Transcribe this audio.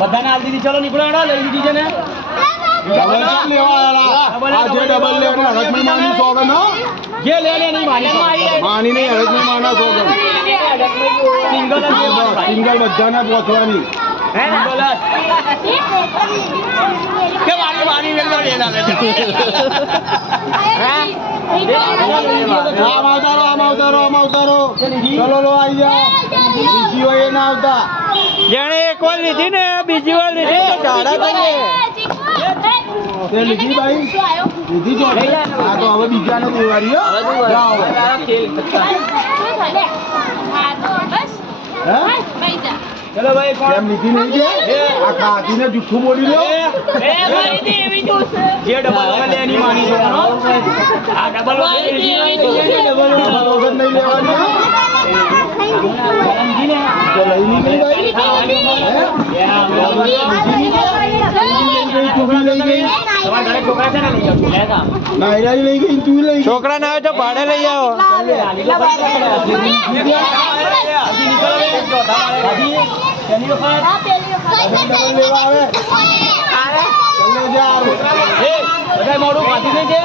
બધાને હાલ દીધી. ચલો નીકળો લઈ લીધી છે ને જે લે લે નહીં માની નહીં હરજની માના સોગન સિંગલ બધાને પહોંચવાની કે મારી માની વેલા લેલા આમ આવતારો ચલો લો આવી જાઓ બીજી હોય ના આવતા જેણે એક વાર લીધી ને બીજી વાર લીધી તો ઝાડા કરીએ લીધી ભાઈ લીધી જો આ તો હવે બીજાને દેવાની ચલો ભાઈ કેમ લીધી નહીં છે આ ખાધીને જુઠ્ઠું બોલી લો જે ડબલ વગર લેની માની છે આ ડબલ વગર નહીં લેવાની છોકરા ના આવે તો ભાડે લઈ આવો મોડું ખાધી નહીં છે